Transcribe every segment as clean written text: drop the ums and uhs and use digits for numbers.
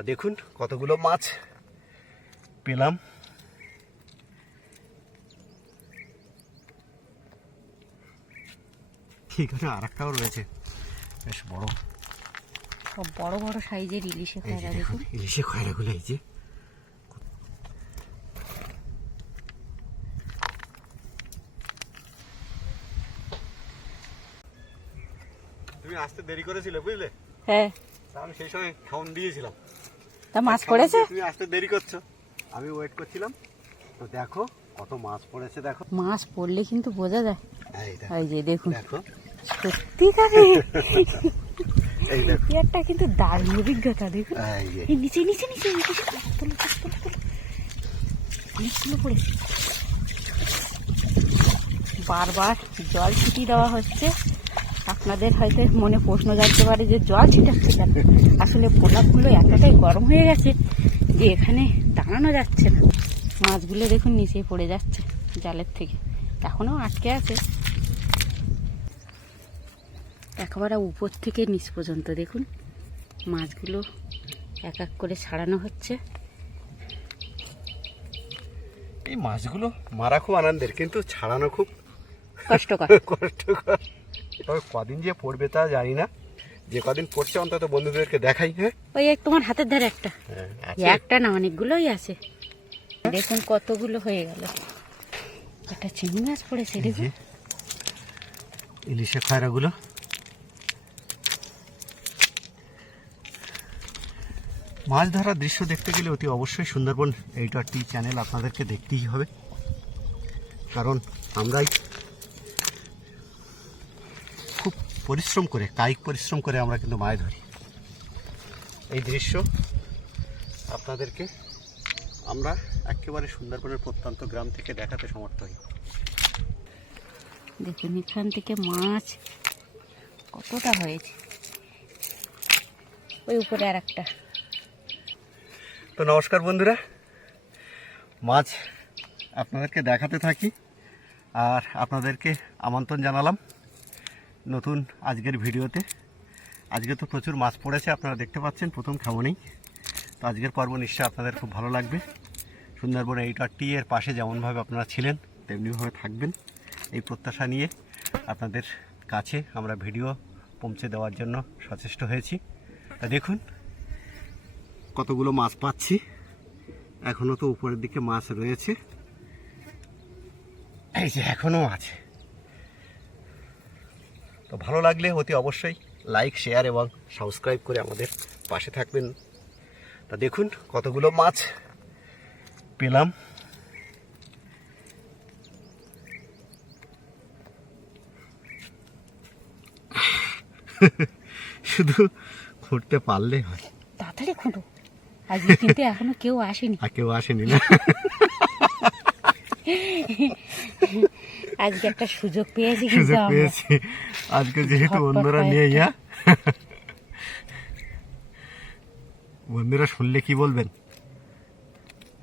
তা দেখুন কতগুলো মাছ পেলাম। এখানে আর একটাও রয়েছে বেশ বড়, সব বড় বড় সাইজের ইলিশে খয়রা। দেখুন ইলিশে খয়রাগুলো এই যে। তুমি আসতে দেরি করেছিলে বুঝলে? হ্যাঁ, আমি সেই সময় খাওন দিয়েছিলাম। তা মাছ পড়েছে? তুমি আসতে দেরি করছো, আমি ওয়েট করছিলাম। তো দেখো কত মাছ পড়েছে, দেখো। মাছ পড়লে কিন্তু বোঝা যায়। এই যে দেখুন, দেখো সত্যিকারে এই দেখো, একটা কিন্তু দারুণ অভিজ্ঞতা। দেখুন এই নিচে নিচে নিচে অনেকগুলো পড়েছে। বারবার জল ছিটিয়ে দেওয়া হচ্ছে। আপনাদের হয়তো মনে প্রশ্ন জাগতে পারে যে জল ছিটাচ্ছে কেন। আসলে পোলাপগুলো এতটাই গরম হয়ে গেছে যে এখানে দাঁড়ানো যাচ্ছে না। মাছগুলো দেখুন নিচেই পড়ে যাচ্ছে জালের থেকে, এখনও আটকে আছে। একেবারে উপর থেকে নিচ পর্যন্ত দেখুন মাছগুলো এক এক করে ছাড়ানো হচ্ছে। এই মাছগুলো মারা খুব আনন্দের, কিন্তু ছাড়ানো খুব কষ্টকর। তবে কদিন যে পড়বে তা জানি না। যে কদিন পড়ছে অন্তত বন্ধুদেরকে দেখাই। হ্যাঁ, ওই এক তোমার হাতের ধারে একটা, একটা না অনেকগুলোই আছে। দেখুন কতগুলো হয়ে গেল। একটা চিংড়ি মাছ পড়েছে দেখুন, ইলিশে খয়রাগুলো। মাছ ধরার দৃশ্য দেখতে গেলে অতি অবশ্যই সুন্দরবন এইটারটি চ্যানেল আপনাদেরকে দেখতেই হবে, কারণ আমরাই খুব পরিশ্রম করে, কায়িক পরিশ্রম করে আমরা কিন্তু মাছ ধরি। এই দৃশ্য আপনাদেরকে আমরা একেবারে সুন্দরবনের প্রত্যন্ত গ্রাম থেকে দেখাতে সমর্থ হই। দেখুন এখান থেকে মাছ কতটা হয়েছে। ওই উপরে আর একটা। তো নমস্কার বন্ধুরা, মাছ আপনাদেরকে দেখাতে থাকি আর আপনাদেরকে আমন্ত্রণ জানালাম নতুন আজকের ভিডিওতে। আজকে তো প্রচুর মাছ পড়েছে, আপনারা দেখতে পাচ্ছেন প্রথম খাবনেই। তো আজকের পর্ব নিশ্চয়ই আপনাদের খুব ভালো লাগবে। সুন্দরবন এইটারটি এর পাশে যেমনভাবে আপনারা ছিলেন তেমনিভাবে থাকবেন, এই প্রত্যাশা নিয়ে আপনাদের কাছে আমরা ভিডিও পৌঁছে দেওয়ার জন্য সচেষ্ট হয়েছি। তা দেখুন কতগুলো মাছ পাচ্ছি, এখনো তো উপরের দিকে মাছ রয়েছে, এই যে এখনো আছে। তো ভালো লাগলে অতি অবশ্যই লাইক, শেয়ার এবং সাবস্ক্রাইব করে আমাদের পাশে থাকবেন। তা দেখুন কতগুলো মাছ পেলাম। শুধু খুঁড়তে পারলে হয়। তাড়াতাড়ি খুঁটো, আজকে কিন্তু এখনো কেউ আসেনি। আর কেউ আসেনি না? আজকে একটা সুযোগ পেয়েছি, সুযোগ পেয়েছি আজকে, যেহেতু বন্ধুরা নেই। হ্যাঁ, বন্ধুরা শুনলে কি বলবেন?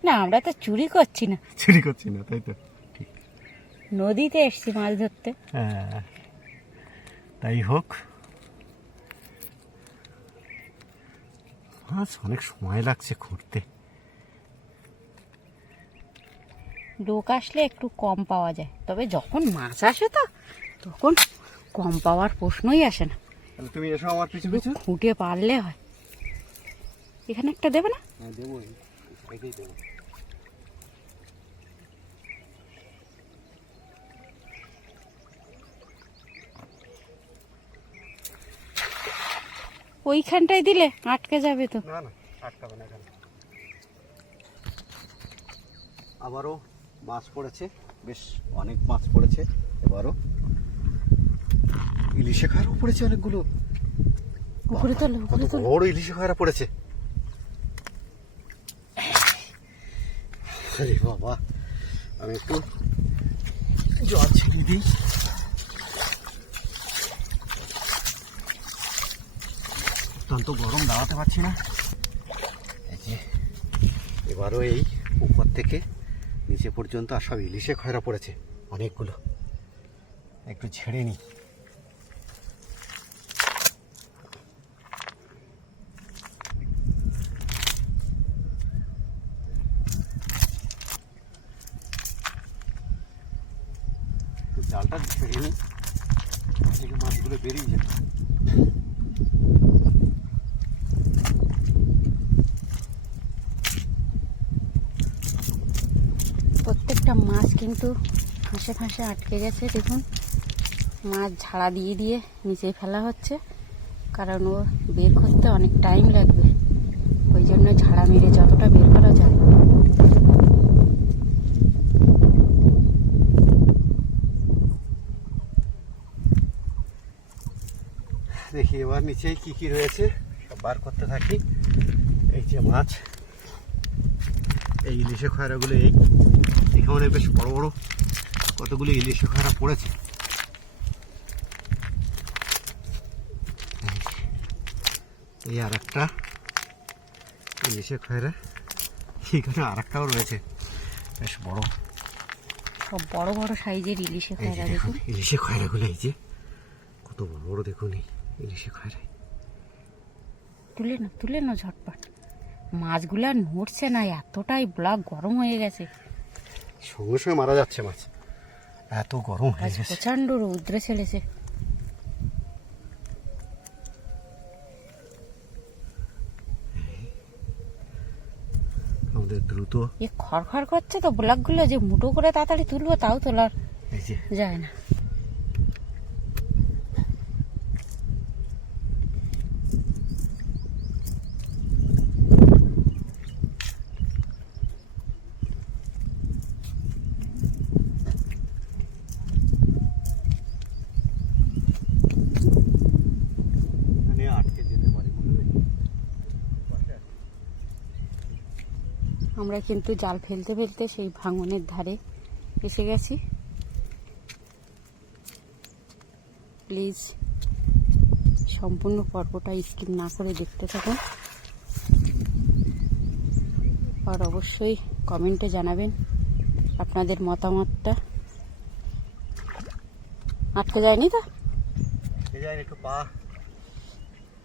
না, আমরা তো চুরি করছি না। চুরি করছি না, তাই তো? ঠিক, নদীতে এসছি মাছ ধরতে। হ্যাঁ, তাই হোক। মাছ অনেক সময় লাগছে খুঁড়তে। লোক আসলে একটু কম পাওয়া যায়, তবে যখন মাছ আসে তো তখন কম পাওয়ার প্রশ্নই আসে না। তুমি এসো আমার পিছু পিছু। খুঁটে পারলে হয়। এখানে একটা দেবে না? হ্যাঁ দেবো, এটাই দেবো। ওইখানটায় দিলে আটকে যাবে তো। না না, আটকাবে না এখানে। আবারও মাছ পড়েছে, বেশ অনেক মাছ পড়েছে এবারও। ইলিশে খায়রা পড়েছে অনেকগুলো। উপরে তোলো, উপরে তোলো। বড় ইলিশে খায়রা পড়েছে। আরে বাবা, আমি একটু জল ছিটিয়ে দিই। অত্যন্ত গরম, দাঁড়াতে পারছি না। এই যে এবারও এই উপর থেকে নিচে পর্যন্ত আর সব ইলিশে খয়রা পড়েছে অনেকগুলো। একটু ছেড়ে নিই। বেরিয়ে যাবে। প্রত্যেকটা মাছ কিন্তু ফাঁসে ফাঁসে আটকে গেছে। দেখুন, মাছ ঝাড়া দিয়ে দিয়ে নিচে ফেলা হচ্ছে, কারণ ও বের করতে অনেক টাইম লাগবে, ওই জন্য ঝাড়া মেরে যতটা বের করা যায়। দেখি এবার নিচে কি কি রয়েছে সব বার করতে থাকি। এই যে মাছ, এই ইলিশে খয়রাগুলো, এখানে বেশ বড় বড় কতগুলো ইলিশে খয়রা পড়েছে। এই আর একটা ইলিশে খয়রা, এখানে আর একটাও রয়েছে বেশ বড়, সব বড় বড় সাইজের ইলিশে খয়রা। দেখুন ইলিশে খয়রাগুলো, এই যে কত বড় বড় দেখুন এই ইলিশে খয়রা। তুলে না ঝটপট। মাছগুলা নড়ছে না, এতটাই ব্লক গরম হয়ে গেছে। সঙ্গে সঙ্গে মারা যাচ্ছে মাছ, এত গরম হয়ে গেছে। প্রচন্ড রৌদ্রে ছেড়েছে। আমাদের দ্রুত এ খড়খড় করছে তো ব্লকগুলো, যে মুঠো করে তাড়াতাড়ি তুলবো তাও তোলার এই যে যায় না। আটকে যেতে পারি মনে হয়। আমরা কিন্তু জাল ফেলতে ফেলতে সেই ভাঙনের ধারে এসে গেছি। প্লিজ সম্পূর্ণ পর্বটা স্কিপ না করে দেখতে থাকুন, আর অবশ্যই কমেন্টে জানাবেন আপনাদের মতামতটা। আটকে যায়নি তো? একটু পা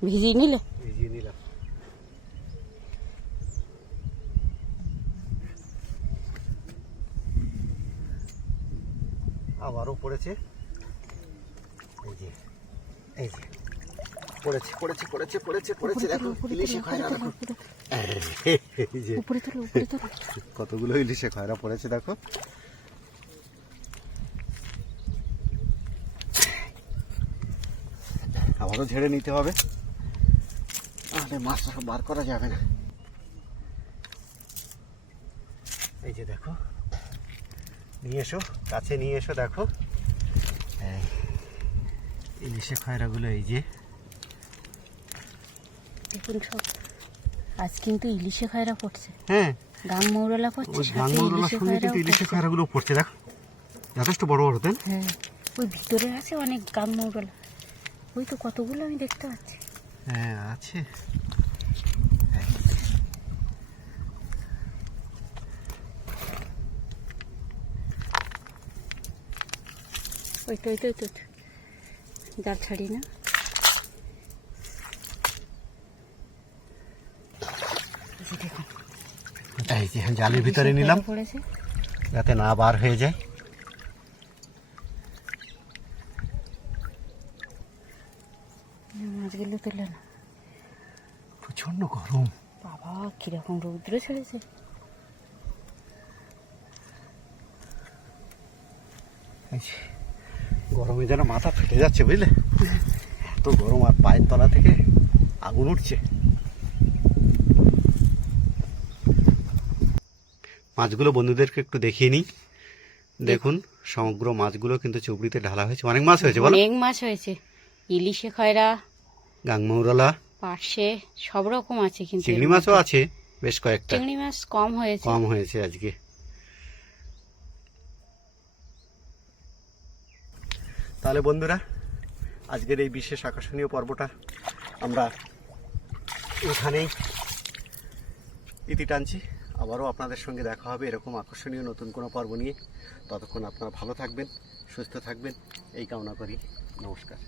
ভিজিয়ে নিলে ভিজিয়ে নিলাম। আবারও পড়েছে, এই যে এই যে পড়েছে পড়েছে পড়েছে পড়েছে পড়েছে দেখো ইলিশে খয়রা দেখো। এই যে উপরে তোলো উপরে তোলো। কতগুলো ইলিশে খয়রা পড়েছে দেখো। আবারও ঝেড়ে নিতে হবে, তাহলে মাছটা সব বার করা যাবে না। এই যে দেখো, নিয়ে এসো, কাছে নিয়ে এসো, দেখো ইলিশে খয়রাগুলো। এই যে দেখুন সব, আজ কিন্তু ইলিশে খয়রা পড়ছে। হ্যাঁ, গাং মৌরলা পড়ছে, ওই গাঙ্গরলার সঙ্গে কিন্তু ইলিশে খয়রাগুলো পড়ছে দেখো, যথেষ্ট বড় বড়। দেন হ্যাঁ, ওই ভিতরে আছে অনেক গাং মৌরলা, ওই তো কতগুলো আমি দেখতে পাচ্ছি। হ্যাঁ আছে। ওইটা জাল ছাড়ি না। এই যে জালের ভিতরে নিলাম পড়েছে, যাতে না বার হয়ে যায়। মাছগুলো তুলে না। প্রচন্ড গরম, বাবা কিরকম রৌদ্র ছেড়েছে। গরমে যেন মাথা ফেটে যাচ্ছে বুঝলে, এত গরম, আর পায়ের তলা থেকে আগুন উঠছে। মাছগুলো বন্ধুদেরকে একটু দেখিয়ে নিই। দেখুন সমগ্র মাছগুলো কিন্তু চুবড়িতে ঢালা হয়েছে, অনেক মাছ হয়েছে বলো। অনেক মাছ হয়েছে, ইলিশে খয়রা, গাংমৌরলা, পার্শে, সব রকম আছে। কিন্তু চিংড়ি মাছও আছে বেশ কয়েকটা, চিংড়ি মাছ কম হয়েছে আজকে। তাহলে বন্ধুরা, আজকের এই বিশেষ আকর্ষণীয় পর্বটা আমরা এখানেই ইতি টানছি। আবারও আপনাদের সঙ্গে দেখা হবে এরকম আকর্ষণীয় নতুন কোনো পর্ব নিয়ে। ততক্ষণ আপনারা ভালো থাকবেন, সুস্থ থাকবেন, এই কামনা করি। নমস্কার।